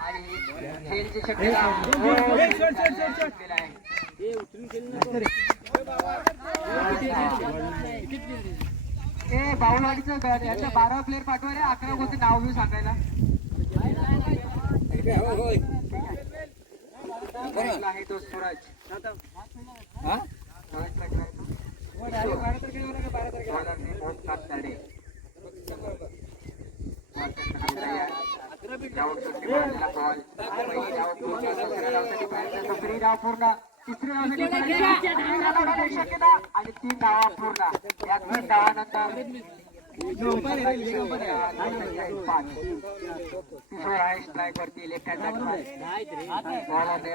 आणि खेळची शक्यता हो, केला आहे. ए बाहुलवाडीचं घर याच्या बारा प्लेअर पाठवा रे अकरा कोणते नाव घेऊ सांगायला Strike ला आहे तो सूरज सूरज strike ला आहे तो. डाव पूर्ण, दुसरी डाव पूर्ण तिसरी डाव शक्यता आणि तीन डावा पूर्ण या तीन डावानंतर किशोर आहे स्ट्राईक वरती लेफ्ट बॉल बॉलर ने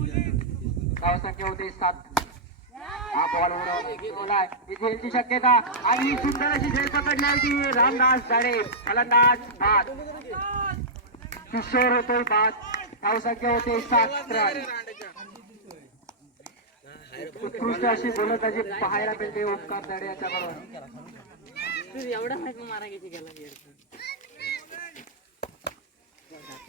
धाव संख्या होते? सात. हा बॉल उडवला झेलची शक्यता आणि ही सुंदर अशी झेल पकडली आहे रामदास झाडे फलंदाज बाद. किशोर होतोय बाद. धावसंख्या होते? सात. उत्कृष्ट अशी गोलंदाजी पाहायला मिळते. ओमकार दडे याच्याबरोबर. एवढा मारा किती गेला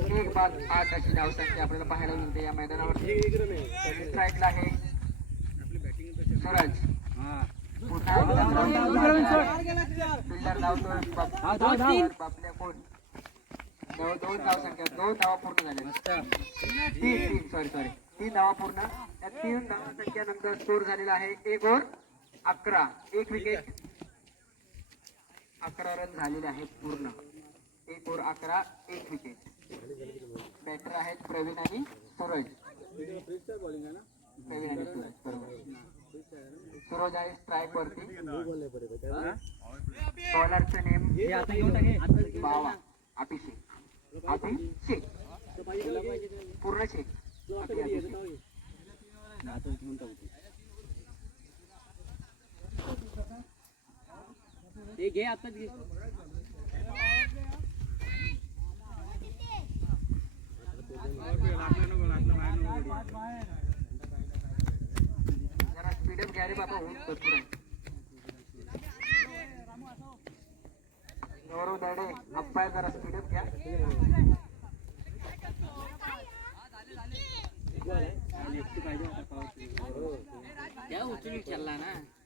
एक बाद आठ अशी धाव संख्या आपल्याला पाहायला मिळते या मैदानावर स्ट्राईकला आहे स्वराज फिल्डर धावतोय बापल्या कोण दोन दोन धाव संख्या दोन धावा पूर्ण झाल्या तीन तीन सॉरी सॉरी तीन धावा पूर्ण या तीन धावा संख्यानंतर स्कोर झालेला आहे एक ओव्हर अकरा एक विकेट अकरा रन झालेले आहेत पूर्ण एक ओव्हर अकरा एक विकेट बॅटर आहेत प्रवीण आणि सूरज. प्रवीण आणि सूरज बरोबर. सूरज आहे स्ट्राईक वरती. बॉलरचं नेम बावा अभिषेक. अभिषेक. पूर्ण शेख हे घे आताच घे. गौरव दाडे अप्पायर जरा स्पीडअप घ्या त्या उचलून चालला ना आहे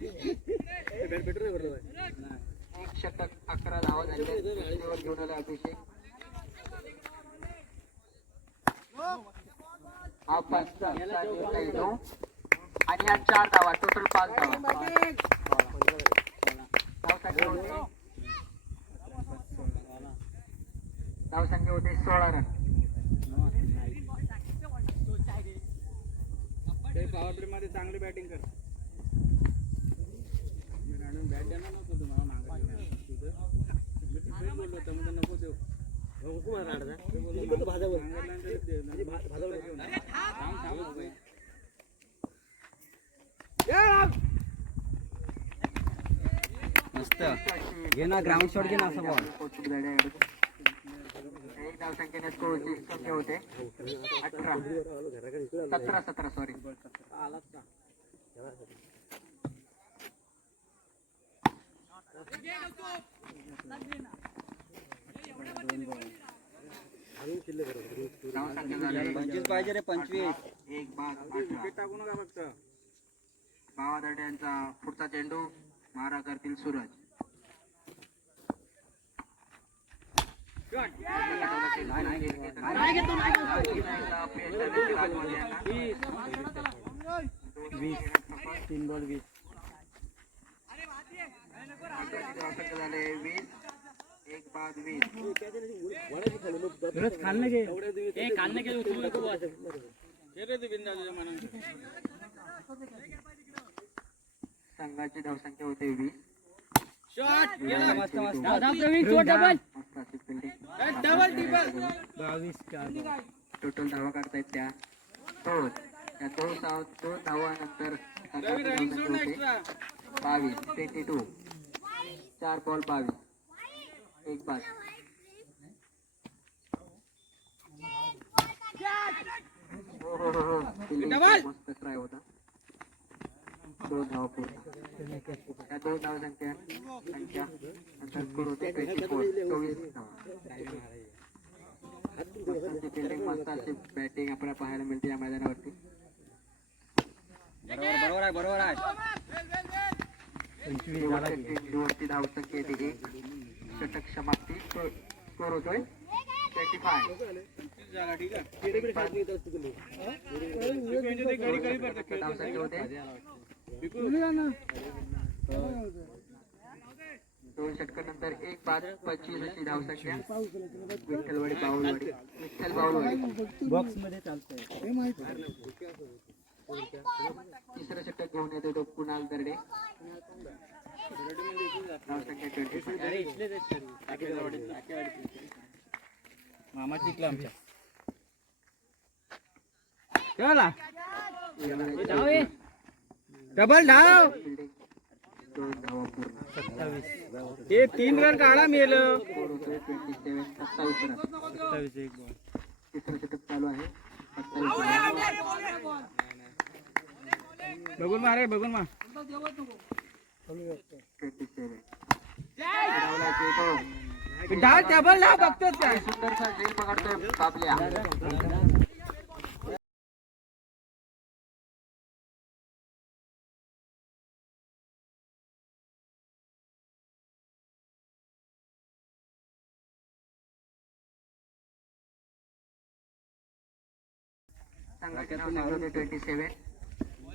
एक षटक अकरा धावा झाले घेऊन आला अभिषेक हा पाच निर्णय आणि ह्या चार धावा टोटल पाच धावा धावसंख्या होते होते सोळा रन पावर प्ले मध्ये चांगली बॅटिंग करते. मस्त. ग्राउंड शॉट घेना बॉल एक होते अठरा. सत्रह सॉरी पंचवीस पाहिजे रे पंचवीस. एक बाद अठरा टाकू नका फक्त बावा यांचा पुढचा चेंडू मारा करतील सूरज. तीन बॉल वीस वीस. एक बाद वीस के ए के तो बात बिंदा होते शॉट गेला मस्त मस्त प्रवीण डबल डबल 22 का टोटल धावा काढतायत त्या तो त्या दोन धावा ट्वेंटी टू चार बॉल बावीस एक बाद Fielding डबल. मस्त ट्राय होता। दोन धावा पूर्ण। त्या दोन धाव संख्या। संख्या नंतर स्कोर होते ट्वेंटी फोर चोवीस धावा। फिल्डिंग मस्त अशी बॅटिंग आपल्याला पाहायला मिळते या मैदानावरती. बरोबर आहे बरोबर आहे. शेवटची धावसंख्या येते एक षटक समाप्ती. स्कोर होतोय. ट्वेंटी फाय आहे धावसंख्या होते दोन षटकानंतर एक बाद पंचवीस अशी धावसंख्या विठ्ठलवाडी बाहुलवाडी. विठ्ठल बाहुलवाडी. बॉक्समध्ये चालतंय. तिसरं षटक घेऊन येतो तो कुणाल दर्डे. मामा जिंकला आमच्या. डबल धाव फिल्डिंग दोन धावा पूर्ण हे तीन रन काढा मेल सेवन सत्तावीस रन तिसरं षटक चालू आहे बगुल मारे बगुल मार डाल टेबल ना बघतोच सुंदर सुंदरचा जेल ट्वेंटी सेवन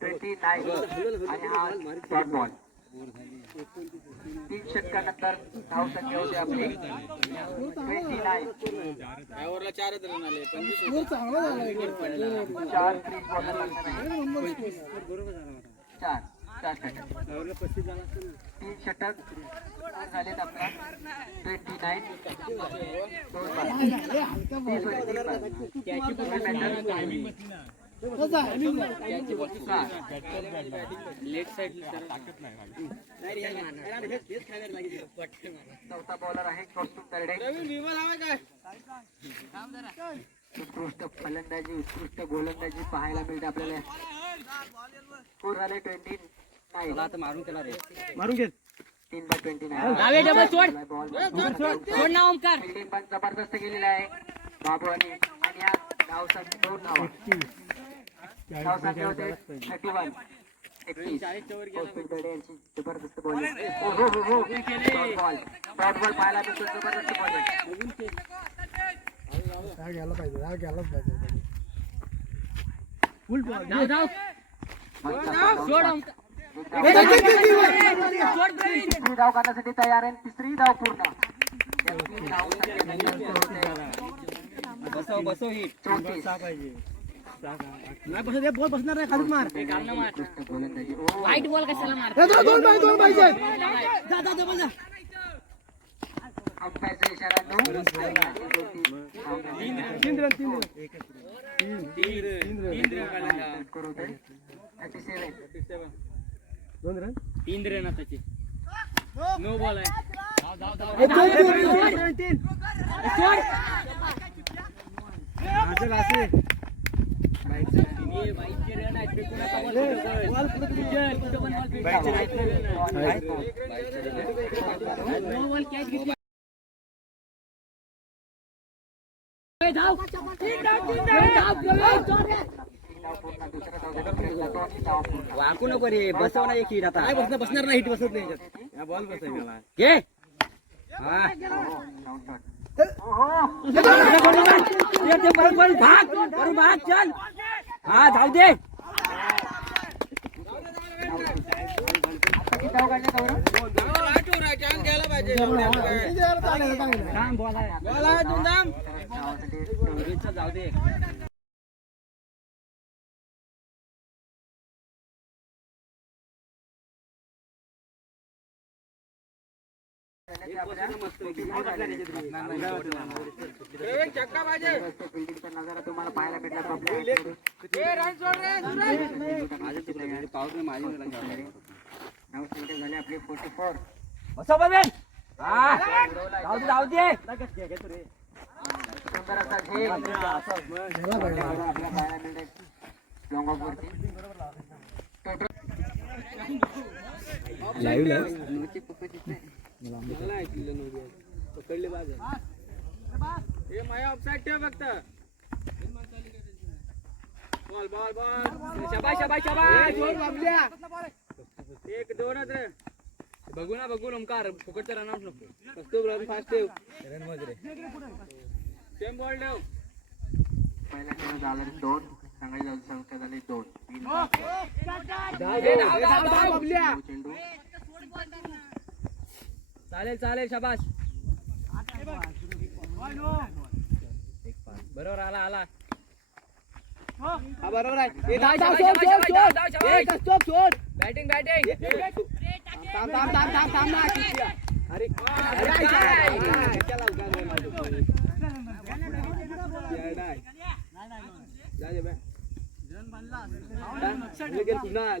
ट्वेंटी नाईन आणि हा शॉर्ट बॉल तीन षटकानंतर धाव संख्या होती आपली ट्वेंटी नाईन चारच चार चार. तीन षटक झालेत आपला ट्वेंटी नाईन लेफ्ट बाद. साईड चौथा बॉलर आहे कौस्तुभ तरडे उत्कृष्ट फलंदाजी उत्कृष्ट गोलंदाजी पाहायला मिळते आपल्याला स्कोर झाले ट्वेंटी चला तो मारूं चला रे। मारूं गेंद तीन बाय ट्वेंटी नाइन। हाँ। लावे डबल सोड सोड ना ओमकार। फिल्डिंग पण ज़बरदस्त केलेला आहे बाबू आणि आणि या डावसाठी दोन नाव। डावसाठी होते थर्टी वन ज़बरदस्त बॉल हो हो हो हो. बॉल डॉट बॉल पाहायला भेटतो ज़बरदस्त बॉल राग यायला पाहिजे राग यायलाच पाहिजे. फुल बॉल धाव धाव सोड ओमकार. तिसरी धाव करण्यासाठी तयार आहे तिसरी धाव पूर्ण ही चौतीस हे बॉल बसणार नाही मार वाईट बॉल कशाला दोन रन. तीन. रन आताचे नो बॉल आहे हे धाव. धाव. वाकू नको रे बसव ना एक हिट आता. काय बसणार बसणार नाही हिट बसत नाही बॉल बसाय मला. घे. हा. ये ते बॉल बॉल भाग बॉल भाग चल हा धाव दे काम बॉल आहे जाऊ दे. फिल्डिंगचा नजारा तुम्हाला पाहायला भेटला नऊ सेंटर झाले आपले फोर्टी फोर जाऊ दे सुंदर असा झेल पाहायला मिळते लॉंग ऑफ वरती मला. पकडले बाजार हे माया ऑफसाईड ठेव फक्त. Ball ball ball. शाबाश शाबाश शाबाश एक दोनच रे. बघू ना बघू ओमकार. फुकटचा रन आउट नको. फक्त रन फास्ट ठेव. सेम बॉल ठेव. पहिला खेळ झाला दोन. सांगायची जाऊ संख्या झाली दोन. चेंडू. चालेल चालेल शाबाश बरोबर आला आला हा बरोबर आहे. बॅटिंग बॅटिंग थांब, थांब, थांब, थांब, थांब ना. अरे. येडा आहे. जा दे बॅ. हा? लगेच कुणाल.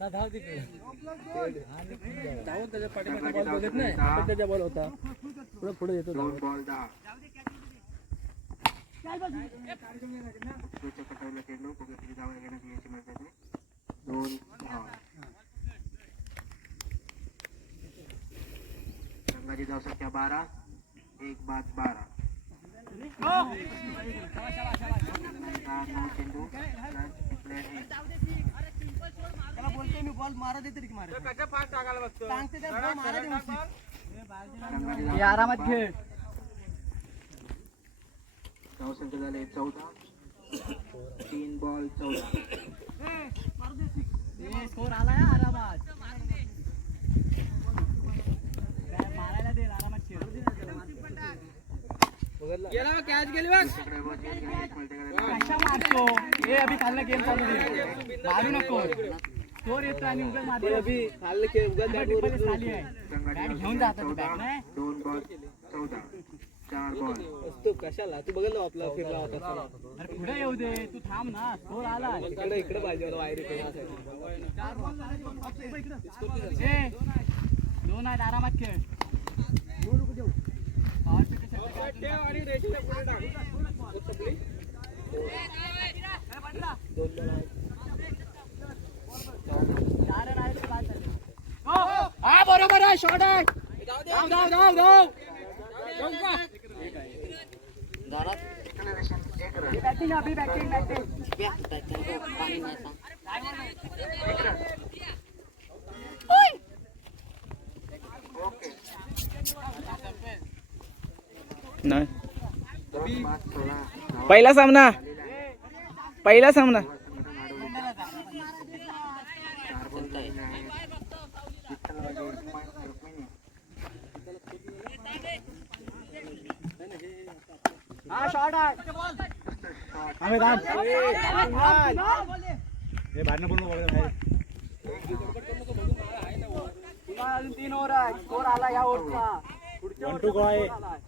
आता धाव तिकडे धावून येतो दोन बॉल दहा पुढच्या पटावला चेंडू कुठेतरी एक बाद बारा सहा, नऊ चेंडू प्लेयर एक. संघाची धाव आरामात खेळ धाव संख्या झाले चौदा तीन बॉल चौदा स्कोर आला आरामात. गेला कॅच गेली बघ तिकडे बॉल चेंज करायची पलटी करायची. कशा मारतो हे अभि खाल्लं गेम चालू दे. मारू नको स्कोर येतो आणि उगाच मारतो अभि खाल्लं खेळ उगाच बॅट वर खाली आहे बॅट घेऊन जातो बॅट नाही दोन बॉल चौदा चार बॉल तू कशाला तू बघितलं आपला फिरला होता चला. पुढे येऊ दे तू थांब ना स्कोर आला। इकडे इकडे पाहिजे होता वायरी दोन आहेत आरामात खेळ हा बरोबर आहे शॉर्ट आहे धाव धाव धाव धाव batting Abhi batting batting okay नाही दोन पाच सोळा धावा पहिला सामना झालेला आहे. पहिला सामना युवा संघटन अडवली. चार बॉल झालेले आहेत. विठ्ठल वाघे, उस्मान रुक्मिणी. हा शॉर्ट आहे तुम्हाला अजून तीन ओव्हर आहे स्कोर आला या ओव्हरचा पुढच्या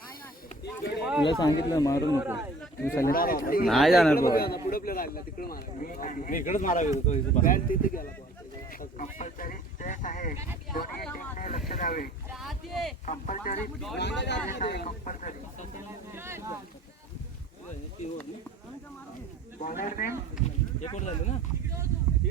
तुला सांगितलं मारू नको. तू चालेल नाही जाणार बघा. पुढे प्ले लागला तिकडे मारा मी इकडेच मारा तिथे गेला कंपल्सरी आहे दोन्ही टीमने लक्ष द्यावे. Compulsory compulsory. बॉलर नेम हे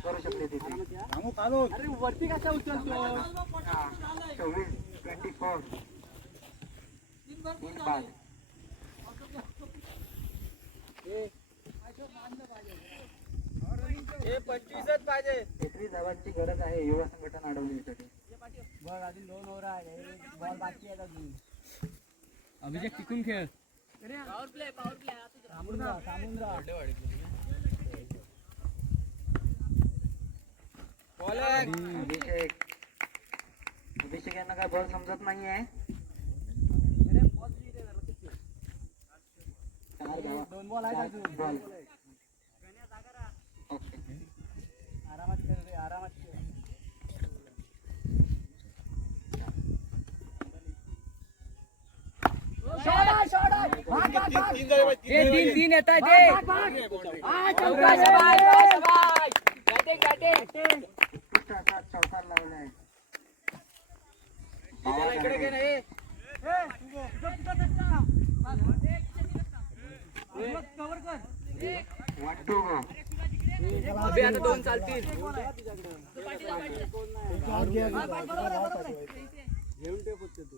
करू शकले तिथे अरे वरती कसा उचलतो चोवीस ट्वेंटी फोर खेळ अभिषेक अभिषेक यांना काय बॉल समजत नाहीये चार बॉल ये दिन दिन येता ते चौका सवाय सवाय बॅटिंग बॅटिंग चौकार लावलाय इकडे घे नाही कवर कर वाटतो अबे आता दोन चालतील घेऊन टेप होते तू.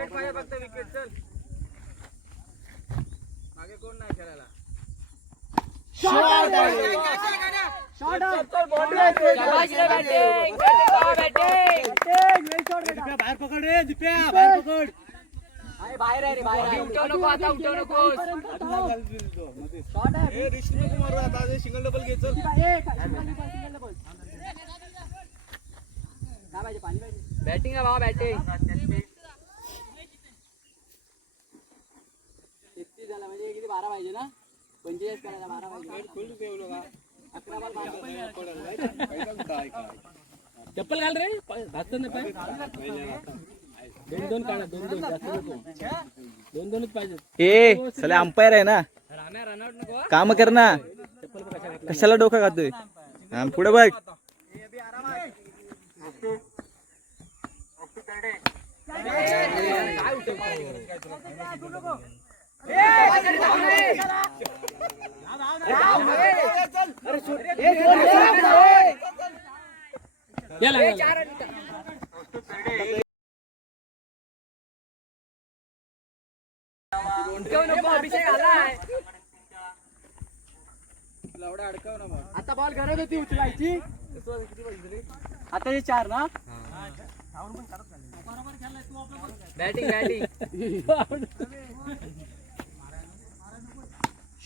विकेट पाहिजे फक्त विकेट चल। मागे कोण नाही खेळायला बाहेर पकड बाबा बॅटिंग। म्हणजे किती बारा पाहिजे ना? पंचेचाळीस करायला बारा पाहिजे. चप्पल घाल रे. भाजत नाही दोन दोन काढा दोन दोन जास्त नको. दोन दोनच पाहिजे. ए सले अंपायर आहे ना. राम्या रनआउट नको हा? काम कर ना. कशाला डोका खातोय? हा, पुढे बघ. काय आता बॉल गरज होती उचलायची आता हे चार ना बॅटिंग बॅटिंग।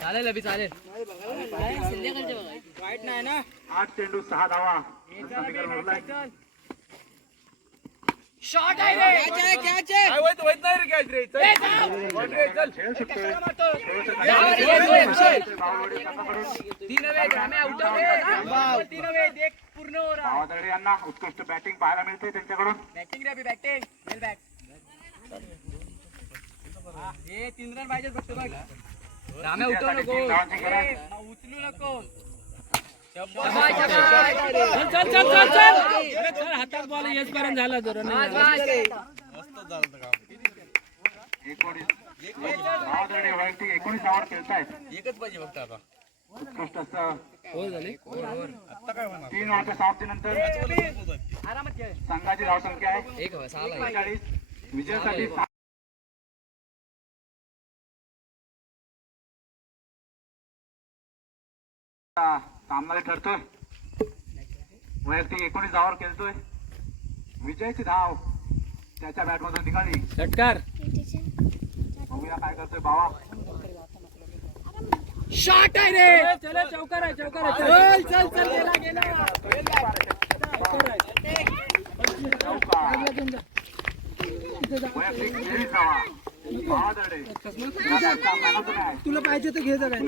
चालेल अभि चालेल. आठ चेंडू सहा धावा. शॉट आहे रे. बावळवाडी संघाकडून तीन वेळ राम्या आउट हो तीन वेळ एक पूर्ण ओव्हर भावादळे यांना उत्कृष्ट बॅटिंग पाहायला मिळते त्यांच्याकडून. बॅटिंग रे अभि बॅटिंग वेल बॅक हे तीन रन पाहिजे फक्त बघ. राम्या उठवू नको. उचलू नको. चल चल चल चल चल. चल हातात बॉल येईपर्यंत झाला तो रन बस, बस. एकोणीस. भावादळे वैयक्तिक एकोणीस धावांवर खेळतायत. एकच पाहिजे फक्त आता. उत्कृष्ट असं हो झाले तीन वर्ष समाप्तीनंतर आरामात खेळ. संघाची धावसंख्या आहे. विजयासाठी सामना ठरतोय. वैयक्तिक एकोणीस धावावर खेळतोय. विजयाची धाव त्याच्या बॅट मधून निघाली. षटकार. बघूया काय करतोय बाबा शॉट आहे रे. चल चौकार आहे चौकार आहे चल चल चल गेला गेला. चौका. वैयक्तिक तेवीस धावा बहादर डे. तुला पाहिजे तर घे जरा.